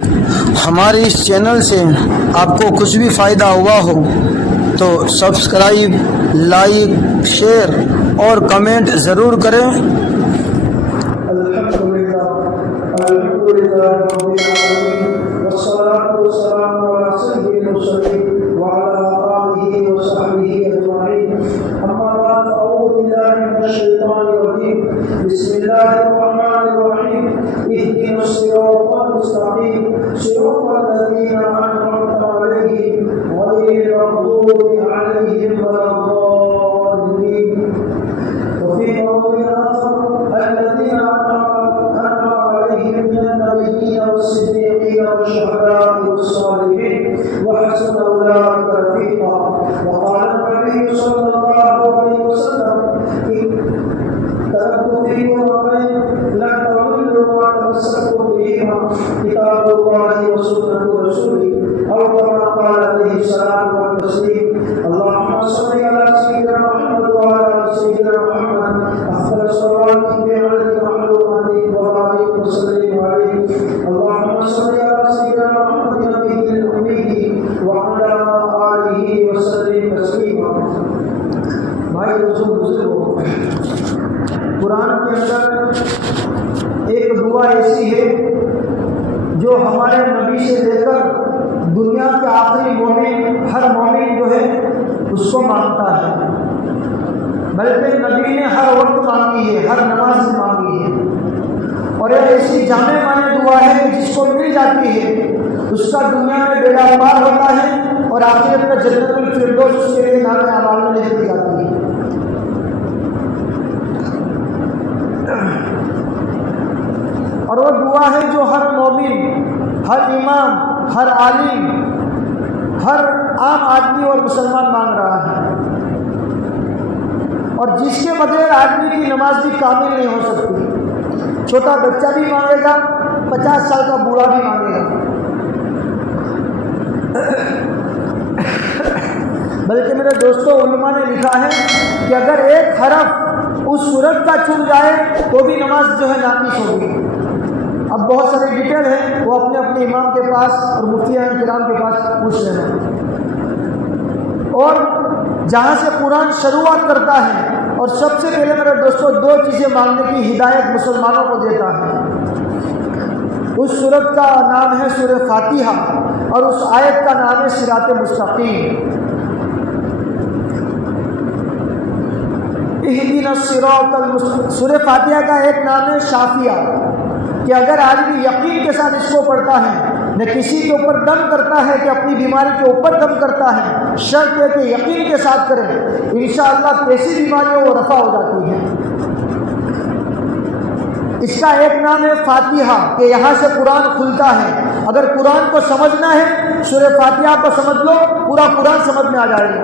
ہمارے اس چینل سے آپ کو کچھ بھی فائدہ ہوا ہو تو سبسکرائب، لائک، شیئر اور کمنٹ ضرور کریں۔ الحمدللہ رب العالمین والصلاة والسلام علی سید المرسلین وعلی آلہ وصحبہ اجمعین، اما بعد فاعوذ باللہ من الشیطان الرجیم، بسم اللہ الرحمن الرحیم، اهدنا الصراط المستقیم صراط الذین انعمت علیہم غیر المغضوب علیہم ولا الضالین۔ وفي موضع آخر الذين أنعم عليهم من النبيين والصديقين والشهداء والصالحين وحسن أولئك رفيقا، وقال النبي صلى الله عليه وسلم تركت فيكم أمرين لن تضلوا ما تمسكتم بهما كتاب الله وسنة رسوله، أو كما قال عليه الصلاة والتسليم، اللهم صل على سيدنا محمد وعلى آل سيدنا محمد أفضل الصلوات بعدد معلوماتك وبارك وسلم عليه، اللهم صل على سيدنا محمد نبي الأمي وعلى آله وسلم تسليما۔ بھائی دوستوں بزرگوں، قرآن کے اندر ایک دعا ایسی ہے جو ہمارے نبی سے لے کر دنیا کے آخری مومن، ہر مومن جو ہے اس کو مانگتا ہے، بلکہ نبی نے ہر وقت مانگی ہے، ہر نماز میں مانگی ہے، اور یہ ایسی جامع معنی دعا ہے کہ جس کو مل جاتی ہے اس کا دنیا میں بیڑا پار ہوتا ہے اور آخرت میں جنت الفردوس اس کے لیے نام اعمال میں لکھ دی جاتی ہے۔ اور وہ دعا ہے جو ہر مومن، ہر امام، ہر عالم، ہر عام آدمی اور مسلمان مانگ رہا ہے، اور جس کے بغیر آدمی کی نماز بھی کامل نہیں ہو سکتی۔ چھوٹا بچہ بھی مانگے گا، 50 سال کا بوڑھا بھی مانگے گا، بلکہ میرے دوستوں علماء نے لکھا ہے کہ اگر ایک حرف اس سورت کا چھوٹ جائے تو بھی نماز جو ہے ناقص ہوگی۔ اب بہت سارے ڈیٹیل ہیں، وہ اپنے اپنے امام کے پاس اور مفتیان کرام کے پاس پوچھ لینا۔ اور جہاں سے قرآن شروعات کرتا ہے، اور سب سے پہلے میرے دوستوں 2 چیزیں مانگنے کی ہدایت مسلمانوں کو دیتا ہے۔ اس سورت کا نام ہے سورہ فاتحہ، اور اس آیت کا نام ہے صراط مستقیم۔ اہدنا الصراط المستقیم، سورہ فاتحہ کا ایک نام ہے شافیہ، کہ اگر آدمی یقین کے ساتھ اس کو پڑھتا ہے، نہ کسی کے اوپر دم کرتا ہے کہ اپنی بیماری کے اوپر دم کرتا ہے، شرط ہے کہ یقین کے ساتھ کرے، انشاءاللہ کیسی بیماری ہو وہ رفع ہو جاتی ہے۔ اس کا ایک نام ہے فاتحہ، کہ یہاں سے قرآن کھلتا ہے۔ اگر قرآن کو سمجھنا ہے، سورہ فاتحہ کو سمجھ لو، پورا قرآن سمجھ میں آ جائے گا۔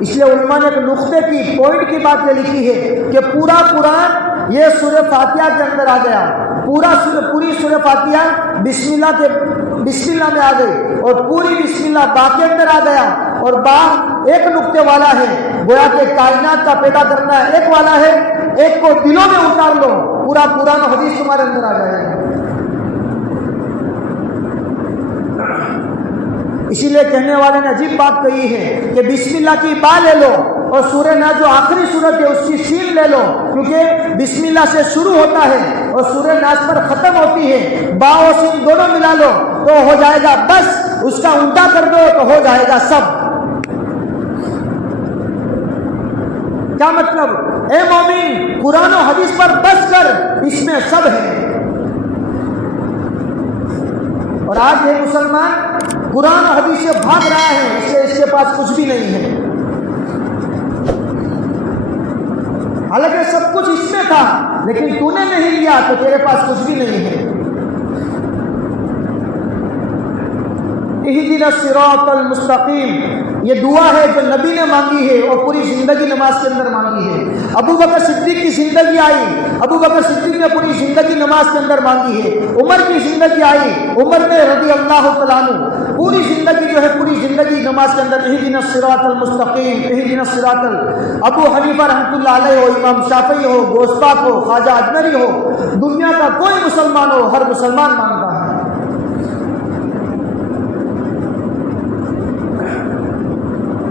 اس لیے علماء نے ایک نقطے کی، پوائنٹ کی بات یہ لکھی ہے کہ پورا قرآن یہ سورہ فاتحہ کے اندر آ گیا، پوری سورہ فاتحہ بسم اللہ میں آ گئی، اور پوری بسم اللہ با کے اندر آ گیا، اور با ایک نقطے والا ہے، گویا کہ کائنات کا پیدا کرنا ایک والا ہے، ایک کو دلوں میں اتار لو، پورا قرآن و حدیث تمہارے اندر آ جائے گا۔ اسی لیے کہنے والے نے عجیب بات کہی ہے کہ بسم اللہ کی با لے لو، اور سورہ ناس جو آخری سورت ہے اس کی سین لے لو، کیونکہ بسم اللہ سے شروع ہوتا ہے اور سورہ ناس پر ختم ہوتی ہے، با اور سین دونوں ملا لو تو ہو جائے گا، بس اس کا الٹا کر دو تو ہو جائے گا سب۔ کیا مطلب؟ اے مومن، قرآن و حدیث پر بس کر، اس میں سب ہے۔ اور آج یہ مسلمان قرآن و حدیث سے بھاگ رہا ہے، اس سے اس کے پاس کچھ بھی نہیں ہے، حالانکہ سب کچھ اس میں تھا، لیکن تو نے نہیں لیا تو تیرے پاس کچھ بھی نہیں ہے۔ اہدنا الصراط المستقیم، یہ دعا ہے جو نبی نے مانگی ہے اور پوری زندگی نماز کے اندر مانگی ہے۔ ابو بکر صدیق کی زندگی آئی، ابو بکر صدیق نے پوری زندگی نماز کے اندر مانگی ہے۔ عمر کی زندگی آئی، عمر نے رضی اللہ تعالیٰ عنہ پوری زندگی جو ہے پوری زندگی نماز کے اندر اہدنا الصراط المستقیم اہدنا الصراط ابو حنیفہ رحمۃ اللہ علیہ ہو، امام شافعی ہو، گوسپاک ہو، خواجہ اجمری ہو، دنیا کا کوئی مسلمان ہو، ہر مسلمان مانگتا ہے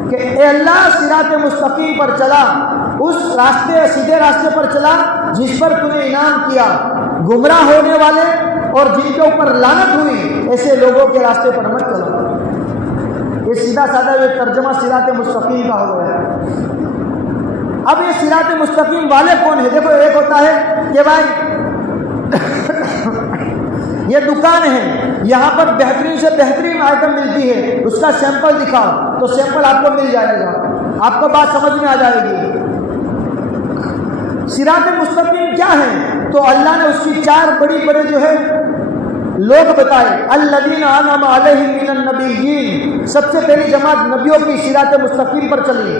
کہ اے اللہ صراط مستقیم پر چلا، اس راستے سیدھے راستے پر چلا جس پر تو نے انعام کیا، گمراہ ہونے والے اور جن کے اوپر لعنت ہوئی ایسے لوگوں کے راستے پر مت چلا۔ یہ سیدھا سادہ یہ ترجمہ صراط مستقیم کا ہو گیا۔ اب یہ صراط مستقیم والے کون ہیں؟ دیکھو ایک ہوتا ہے کہ بھائی یہ دکان ہے، یہاں پر بہترین سے بہترین آئٹم ملتی ہے، اس کا سیمپل دکھاؤ تو سیمپل آپ کو مل جائے گا، آپ کو بات سمجھ میں آ جائے گی۔ صراط مستقیم کیا ہے؟ تو اللہ نے اس کی چار بڑے جو ہے لوگ بتائے، الذین انعم علیہم من النبیین، سب سے پہلی جماعت نبیوں کی صراط مستقیم پر چلی،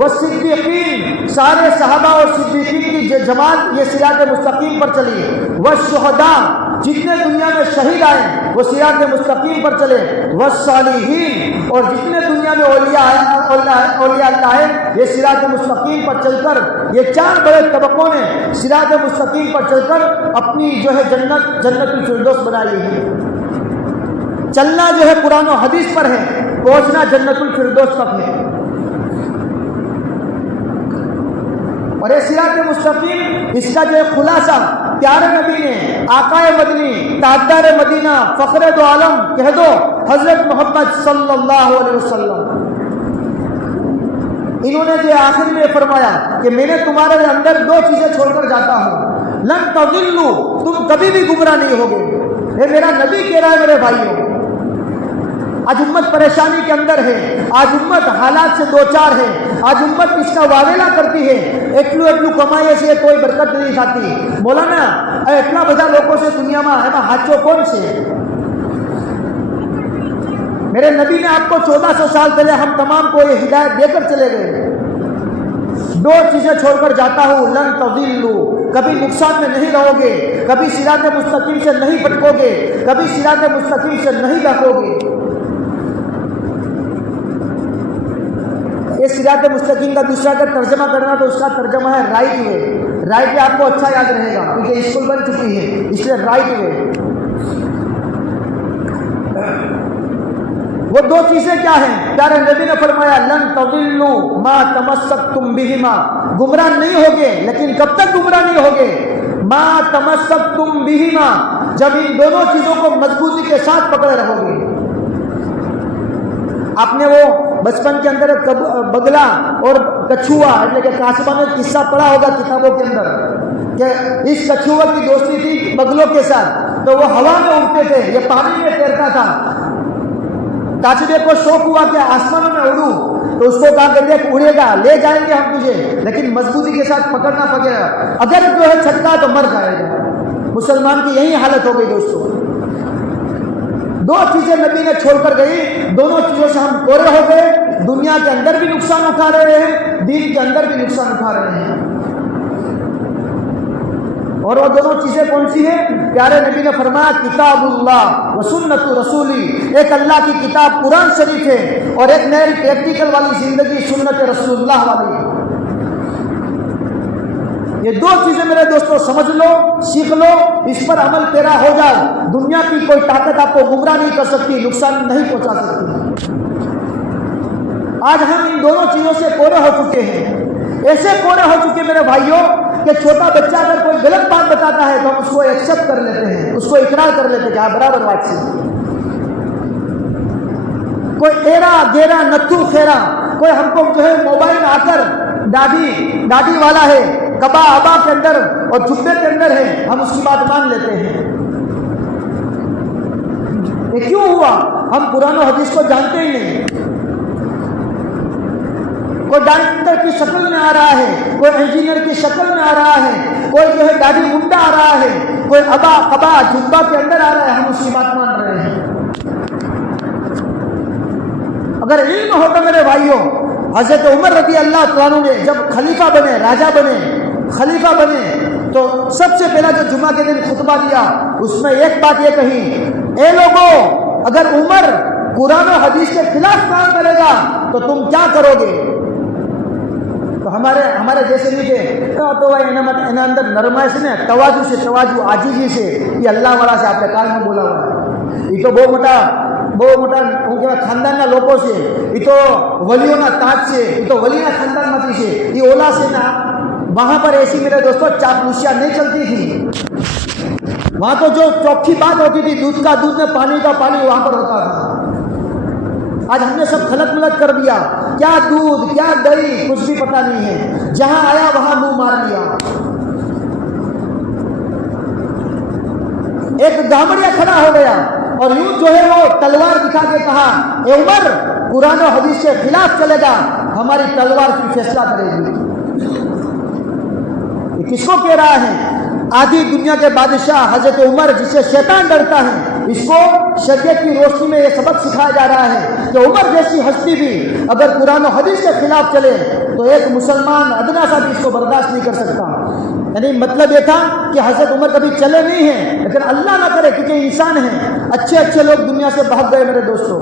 والصدیقین، سارے صحابہ اور صدیقین کی جماعت یہ صراط مستقیم پر چلی، والشہداء، جتنے دنیا میں شہید آئے وہ صراط مستقیم پر چلے، والصالحین، اور جتنے دنیا میں اولیاء اللہ آئے یہ صراط مستقیم پر چل کر، یہ چار بڑے طبقوں نے صراط مستقیم پر چل کر اپنی جو ہے جنت الفردوس بنائی ہے۔ چلنا جو ہے قرآن و حدیث پر ہے، پہنچنا جنت الفردوس تک ہے۔ اور یہ صراط مستقیم، اس کا جو خلاصہ پیارے نبی نے، آقائے مدنی، تاجدار مدینہ، فخر دو عالم کہہ دو حضرت محمد صلی اللہ علیہ وسلم، انہوں نے جو آخر میں فرمایا کہ میں نے تمہارے اندر دو چیزیں چھوڑ کر جاتا ہوں، لن تضلوا، تم کبھی بھی گمراہ نہیں ہوگے۔ یہ میرا نبی کہہ رہا ہے میرے بھائیوں۔ آج امت پریشانی کے اندر ہے، آج امت حالات سے دوچار ہے، آج امت اس کا واویلا کرتی ہے، ایٹلو کمائی سے کوئی برکت نہیں کھاتی۔ مولانا اتنا بڑا لوگوں سے دنیا میں ہے نا ہاتھوں کون سے؟ میرے نبی نے آپ کو 1400 سال پہلے ہم تمام کو یہ ہدایت دے کر چلے گئے، دو چیزیں چھوڑ کر جاتا ہوں، لن تضلوا، کبھی نقصان میں نہیں رہو گے، کبھی صراط مستقیم سے نہیں بھٹکو گے، کبھی صراط مستقیم سے نہیں بہکو گے۔ یہ صراط مستقیم کا دوسرا اگر ترجمہ کرنا تو اس کا ترجمہ ہے رائٹ وے۔ رائٹ وے آپ کو اچھا یاد رہے گا کیونکہ اسکول بن چکی ہے، اس لیے رائٹ وے۔ وہ دو چیزیں کیا ہیں؟ پیارے نبی نے فرمایا لن تضلوا ما تمسکتم بہما، گمراہ نہیں ہوگے، لیکن کب تک گمراہ نہیں ہوگے؟ ما تمسکتم بہما، جب ان دونوں چیزوں کو مضبوطی کے ساتھ پکڑے رہو گے۔ آپ نے وہ بچپن کے اندر بگلا اور کچھوا یعنی کہ قاسمہ میں قصہ پڑھا ہوگا کتابوں کے اندر کہ اس کچھوا کی دوستی تھی بگلوں کے ساتھ، تو وہ ہوا میں اڑتے تھے، یہ پانی میں تیرتا تھا۔ کاچبے کو شوق ہوا کہ آسمانوں میں اڑوں، تو اس کو کہا کہ دیکھ اڑے گا، لے جائیں گے ہم تجھے، لیکن مضبوطی کے ساتھ پکڑنا پڑے گا، اگر جو ہے چھٹا تو مر جائے گا۔ مسلمان کی یہی حالت ہو گئی دوستوں۔ دو چیزیں نبی نے چھوڑ کر گئی، دونوں چیزوں سے ہم کورے ہو گئے، دنیا کے اندر بھی نقصان اٹھا رہے ہیں، دین کے اندر بھی نقصان اٹھا رہے ہیں۔ اور وہ دونوں چیزیں کون سی ہیں؟ پیارے نبی نے فرمایا کتاب اللہ و سنت رسولی، ایک اللہ کی کتاب قرآن شریف ہے اور ایک نئی پریکٹیکل والی زندگی سنت رسول اللہ والی۔ یہ دو چیزیں میرے دوستوں سمجھ لو، سیکھ لو، اس پر عمل پیرا ہو جاؤ، دنیا کی کوئی طاقت آپ کو گمراہ نہیں کر سکتی، نقصان نہیں پہنچا سکتی۔ آج ہم ان دونوں چیزوں سے کورے ہو چکے ہیں، ایسے کورے ہو چکے میرے بھائیوں کہ چھوٹا بچہ اگر کوئی غلط بات بتاتا ہے تو ہم اس کو ایکسپٹ کر لیتے ہیں، اس کو اقرار کر لیتے ہیں کہ ہاں برابر بات سے۔ کوئی ایرا گیرا نتھو خیرا، کوئی ہم کو جو ہے موبائل میں آ کر دادی والا ہے، کبا ابا کے اندر اور جبے کے اندر ہے، ہم اس کی بات مان لیتے ہیں۔ یہ کیوں ہوا؟ ہم قرآن و حدیث کو جانتے ہی نہیں۔ کوئی ڈاکٹر کی شکل میں آ رہا ہے، کوئی انجینئر کی شکل میں آ رہا ہے، کوئی جو ہے داڑھی منڈا آ رہا ہے، کوئی ابا قبا جبا کے اندر آ رہا ہے، ہم اس کی بات مان رہے ہیں۔ اگر علم ہوتا میرے بھائیوں، حضرت عمر رضی اللہ عنہ نے جب خلیفہ بنے، راجہ بنے، خلیفہ بنے، تو سب سے پہلا جو جمعہ کے دن خطبہ دیا اس میں ایک بات یہ کہی، اے لوگو، اگر عمر قرآن و حدیث کے خلاف کام کرے گا تو تم کیا کرو گے؟ تو ہمارے جیسے نہیں تھے تو اندر نرمائی سے تواضع سے عاجزی سے یہ اللہ والا سے آپ کے کال میں بولا ہوا ہے، یہ تو بہت موٹا ان کے خاندان ના લોકો છે، یہ تو ولیوں تاج سے، یہ تو ولی خاندان માંથી છે، یہ اولا سے نا۔ وہاں پر ایسی میرے دوستوں چاپلوسیاں نہیں چلتی تھی، وہاں تو جو چوکھی بات ہوتی تھی، دودھ کا دودھ میں پانی کا پانی وہاں پر ہوتا تھا۔ آج ہم نے سب خلط ملط کر دیا، کیا دودھ کیا دہی کچھ بھی پتہ نہیں ہے، جہاں آیا وہاں منہ مار لیا۔ ایک گامڑیا کھڑا ہو گیا اور یوں جو ہے وہ تلوار دکھا کے کہا، اے عمر، قرآن و حدیث کے خلاف چلے گا ہماری تلوار کی فیصلہ کرے گی۔ یہ کس کو کہہ رہا ہے؟ آدھی دنیا کے بادشاہ حضرت عمر، جس سے شیطان ڈرتا ہے، اس کو شریعت کی روشنی میں یہ سبق سکھایا جا رہا ہے کہ عمر جیسی ہستی بھی اگر قرآن و حدیث کے خلاف چلے تو ایک مسلمان ادنا سا بھی اس کو برداشت نہیں کر سکتا۔ یعنی مطلب یہ تھا کہ حضرت عمر کبھی چلے نہیں ہیں، لیکن اللہ نہ کرے کیونکہ انسان ہیں، اچھے لوگ دنیا سے بھاگ گئے۔ میرے دوستوں،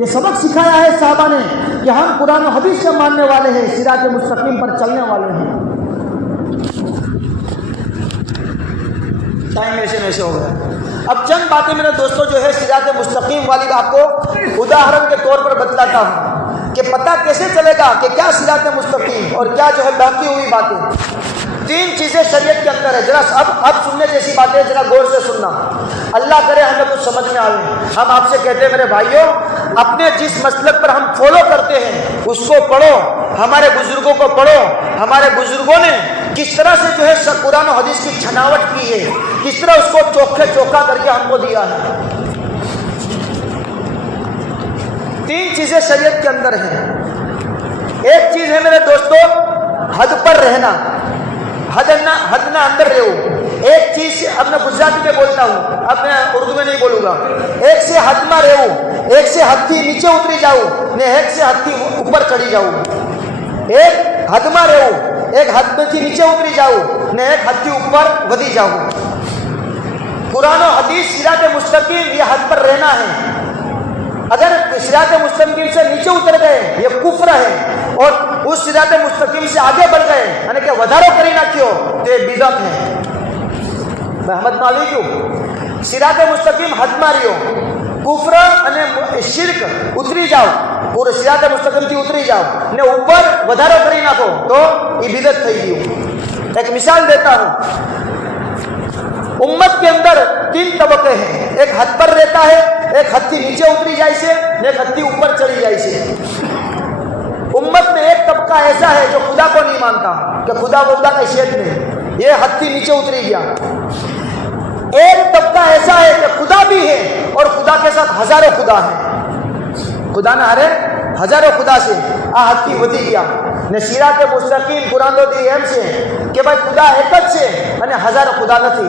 یہ سبق سکھایا ہے صحابہ نے کہ ہم قرآن و حدیث سے ماننے والے ہیں، صراط مستقیم پر چلنے والے ہیں۔ ٹائم ایسے ہو گیا۔ اب چند باتیں میرے دوستوں جو ہے صراط مستقیم والی آپ کو اداہرن کے طور پر بتلاتا ہوں کہ پتہ کیسے چلے گا کہ کیا صراط مستقیم اور کیا جو ہے باقی ہوئی باتیں۔ تین چیزیں شریعت کے اندر ہے، ذرا اب سننے جیسی باتیں، ذرا غور سے سننا، اللہ کرے ہمیں کچھ سمجھ میں آئے۔ ہم آپ سے کہتے ہیں میرے بھائیوں، اپنے جس مسلک پر ہم فالو کرتے ہیں اس کو پڑھو، ہمارے بزرگوں کو پڑھو، ہمارے بزرگوں نے کس طرح سے جو ہے قرآن و حدیث کی چھناوٹ کی ہے، کس طرح اس کو چوکھا کر کے ہم کو دیا ہے۔ تین چیزیں شریعت کے اندر ہیں۔ ایک چیز ہے میرے دوستوں حد پر رہنا، حد نہ اندر رہو۔ ایک چیز سے اب میں گجراتی میں بولتا ہوں، اب میں اردو میں نہیں بولوں گا۔ ایک سے حد میں رہو، ایک سے حد تھی نیچے اتری جاؤ نے ایک سے حد تھی اوپر چڑھی جاؤ۔ ایک حد میں رہو، ایک حد میں تھی نیچے اتری جاؤ نے ایک حد تھی اوپر ودی جاؤ۔ قرآن و حدیث صراط مستقیم یہ حد پر رہنا ہے۔ اگر صراط مستقیم سے نیچے اتر گئے یہ کفر ہے، اور اس صراط مستقیم سے آگے بڑھ گئے یعنی کہ ودارو کری نہ کیو تو یہ بدعت ہے۔ میں احمد معلوم کیوں صراط مستقیم حد ماریو کفر અને શિર્ક ઉતરી જાઓ પૂરે صراط مستقیم થી ઉતરી જાઓ ને ઉપર વધારો કરી નાખો તો એ બિદઅત થઈ ગયું۔ ایک مثال دیتا ہوں، امت کے اندر تین طبقے ہیں، ایک حد پر رہتا ہے، ایک حد થી نیچے اتری جائے سے، ایک حد થી اوپر چڑھی جائے سے۔ امت میں ایک طبقہ ایسا ہے جو خدا کو نہیں مانتا کہ خدا بولتا کا شیط نہیں، یہ حد થી نیچے اتری گیا۔ ایک طبقہ ایسا ہے کہ خدا بھی ہے اور خدا کے ساتھ ہزاروں خدا ہیں، خدا نہ ہرے ہزاروں خدا سے આ હદથી વધી ગયા ને સિરાતે મુસ્તકીમ કુરાન દી એમ છે કે ભાઈ ખુદા એક જ છે અને હજારો ખુદા નથી,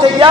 થઈ ગયા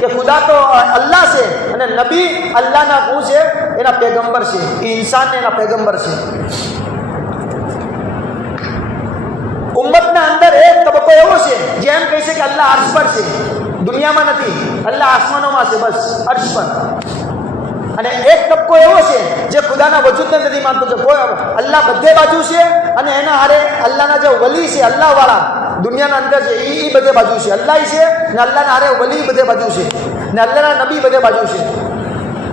કે ખુદા તો અલ્લાહ છે અને નબી અલ્લાહના હું છે, એના પેગમ્બર છે, એ ઇન્સાન ને એના પેગમ્બર છે। ઉમ્મતના અંદર એક તબક્કો એવો છે જે એમ કહે છે કે અલ્લાહ અર્શ પર છે, દુનિયામાં નથી, અલ્લાહ આસમાનોમાં છે, બસ અર્શ પર। અને એક તબક્કો એવો છે જે ખુદાના વજૂદને નથી માનતો કે કોઈ અલ્લાહ બધે બાજુ છે અને એના હારે અલ્લાહના જે વલી છે અલ્લાહ વાળા દુનિયાના અંદર છે એ બધે બાજુ છે, અલ્લાહ છે ને અલ્લાહના હારે વલી બધે બાજુ છે ને અલ્લાહના નબી બધે બાજુ છે।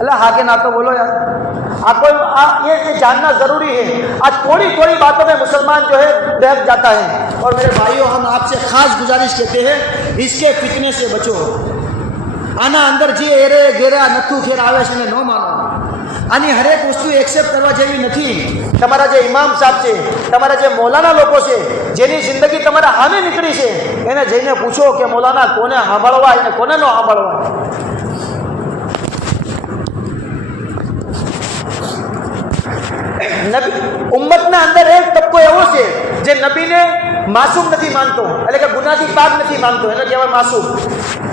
اللہ آگے نہ تو بولو یار. آپ کو یہ جاننا ضروری ہے. آج تھوڑی تھوڑی باتوں میں مسلمان جو ہے بہک جاتا ہے. اور میرے بھائیوں ہم آپ سے خاص گزارش کرتے ہیں اس کے فتنے سے بچو. આના અંદર જે એરે ગેરા નથું ખેર આવે છે એને ન માનો. આની હરેક વસ્તુ એક્સેપ્ટ કરવા જેવી નથી. તમારા જે ઇમામ સાહેબ છે, તમારા જે મૌલાના લોકો છે, જેની જિંદગી તમારા સામે નીકળી છે, એને જઈને પૂછો કે મૌલાના કોને સાંભળવા અને કોને ન સાંભળવા. નબી ઉમ્મતના અંદર એક તબકો એવો છે જે નબીને માસૂમ નથી માનતો, એટલે કે ગુનાથી પાક નથી માનતો, એને કહેવાય માસૂમ.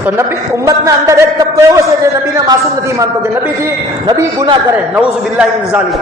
તો નબી ઉમ્મતના અંદર એક તબકો એવો છે જે નબીને માસૂમ નથી માનતો કે નબી ગુનાહ કરે. નઉઝ બિલ્લાહિ મિન ઝાલિક.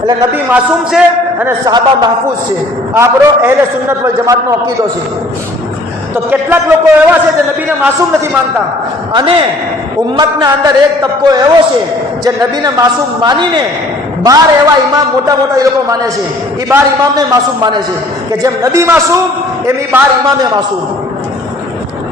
એટલે નબી માસૂમ છે અને સાહબા મહફૂઝ છે. આ બરો અહેલે સુન્નત વલ જમાતનો અકીદો છે. તો કેટલાક લોકો એવા છે જે નબીને માસૂમ નથી માનતા અને ઉમ્મતના અંદર એક તબકો એવો છે જે નબીને માસૂમ માનીને 12 એવા ઇમામ મોટા મોટા એ લોકો માને છે. એ 12 ઇમામને માસૂમ માને છે કે જેમ નબી માસૂમ એમ એ 12 ઇમામે માસૂમ.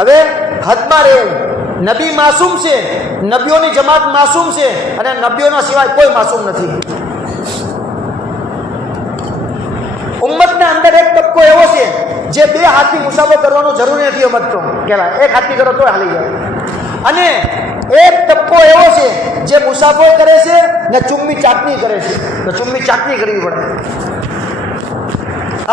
હવે હદમાં રહેવું. નબી માસૂમ છે, નબીઓની જમાત માસૂમ છે અને નબીઓના સિવાય કોઈ માસૂમ નથી. ઉમ્મતના અંદર એક તબકો એવો છે જે 2 હાથથી મુસાફો કરવાનો જરૂરી નથી. ઉમ્મતનો કહેવાય 1 હાથથી કરો તો હાલી જાય. અને એક તબકો એવો છે જે મુસાફો કરે છે ને ચુમ્મી ચાટની કરે છે. તો ચુમ્મી ચાટની કરવી પડે.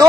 2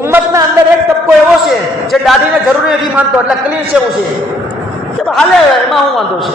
ઉમ્મતના અંદર એક તબકો એવો છે જે દાઢીને જરૂરી નથી માનતો, એટલે ક્લીન છે એવું છે કે હાલે એમાં હું વાંધો છે.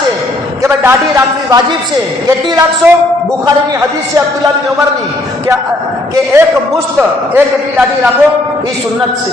છે કે ભાઈ દાઢી રાખવી વાજિબ છે. કેટલી રાખશો? બુખારીની હદીસ છે અબ્દુલ્લાહ બિન ઉમરની કે એક મુસ્ત એક એટલી દાઢી રાખો, એ સુન્નત છે.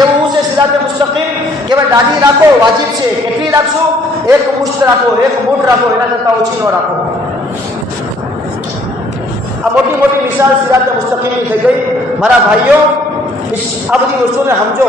રહેવું છે સિરાતે મુસ્તકીમ કે ભાઈ દાઢી રાખો વાજિબ છે. કેટલી રાખશો? એક મુસ્ત રાખો, એક મૂઠ રાખો, એના કરતાં ઓછી ન રાખો. આ મોટી મોટી મિસાલ સિરાતે મુસ્તકીમની થઈ ગઈ. મારા ભાઈઓ આ બધી વસ્તુને સમજો,